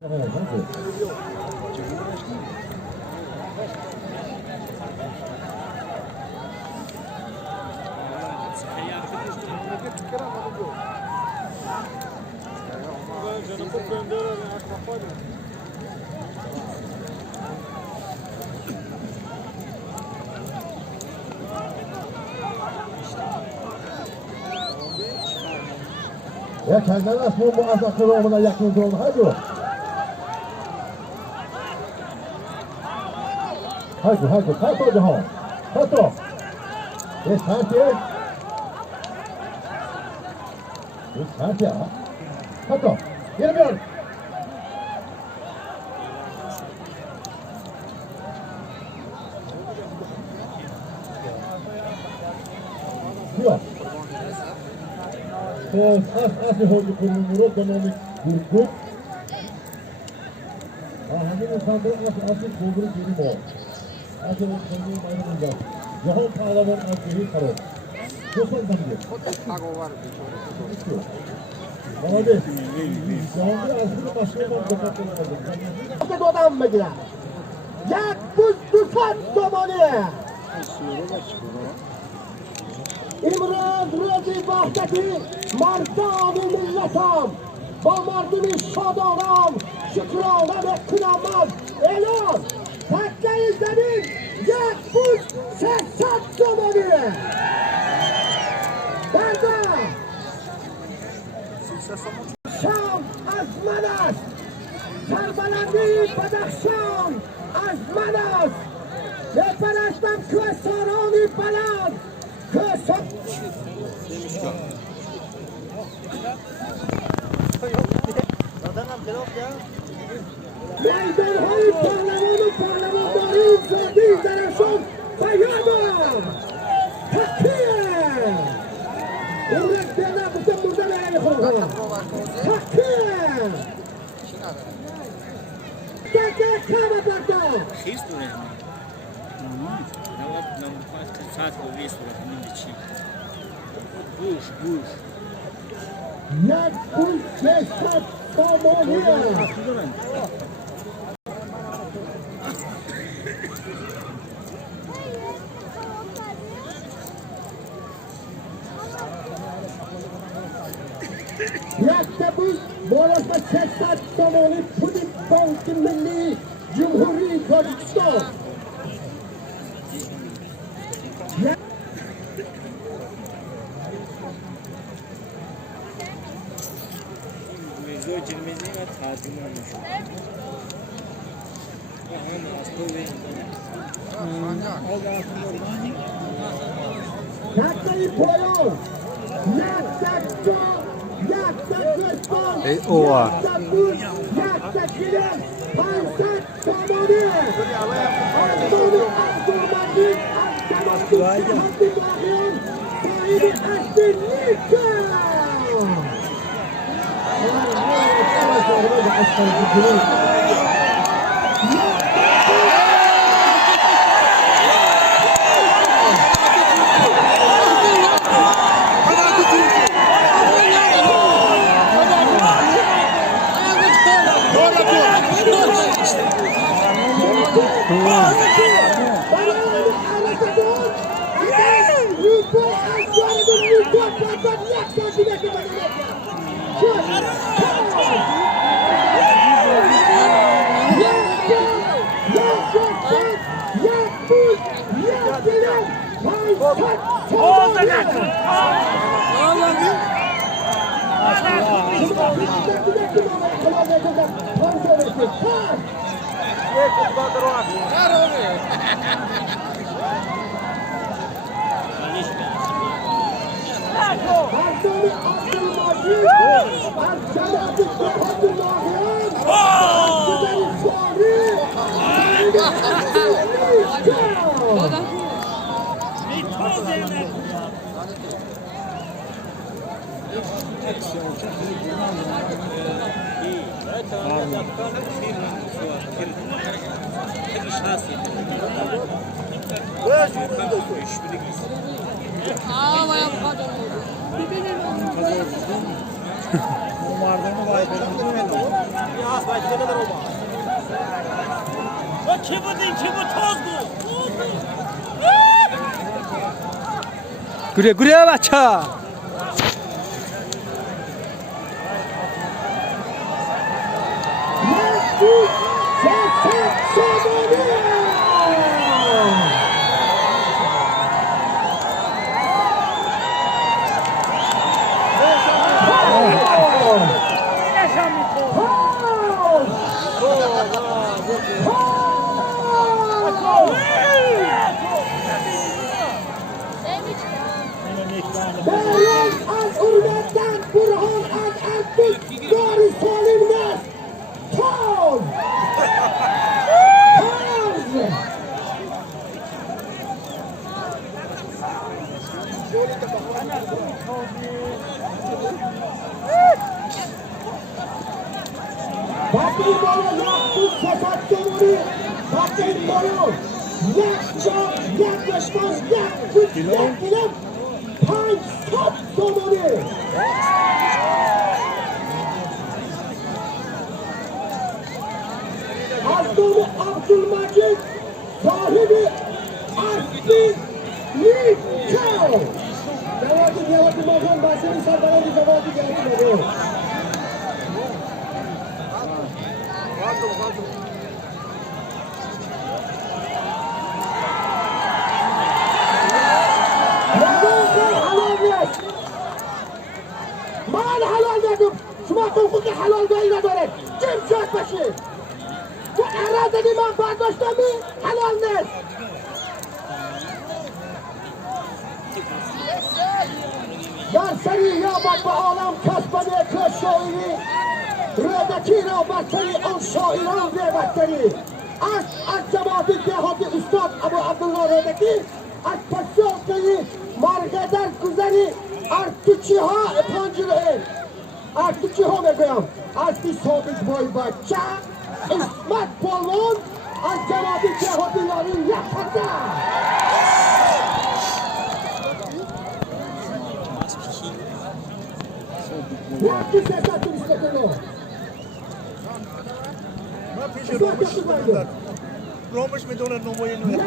Ya kendine nasıl bu azaklı olmana yakın oldu hadi. Hadi, kalk hadi ha. Kalk o. Sanki. Sanki ha. Kalk o. Gelmiyor. Yok. Asli hoca kurumları ekonomik hukuk. Hangi insanların asli kurumları bilim o. Asli kurumları ayrılacak. Cihan Parlament asli karı. Sosan tanıyor. Bana de. Cihan'da asli başlayamam kapatılmadı. Hadi dodam mı gider? Yak buz tutan domani. İmrod rozi vahdeti mardani milletam. Ba mardumi şadanam. Şükrana ve kınamaz. Elon. Taklayı zemin. Yak buz sesat domani. Berda. Şam az manas. Serbalandi Badakhshan az manas. Ve parastam kösarani balad. Meydanهای پارلمان و پارلمانداری زادی درشون پیامم تکیه اولک دیده بودم مرده نگه خورم تکیه تکیه کامه بردا خیست دوره نواب نموفات کسات و ویست دوره نمیده چی بوش یک پول ششت سامانیه یک تبوز بالاش با 600 سامانی پولی بانک ملی جمهوری تاجیکستان مزوج المزی و ترجمه نشد همه اصلا تکایی پایان یک تکا یک تکستان یک تکوز یک تکیلم 500 سامانیه آزمانی عبدالمجید عبدالمجید حدی باقیان صاحب اصلی نیکن مردم باید بریم چی بود این؟ چی بود؟ تاز بود. گریه گریه بچه رومش میدونه نموی نوی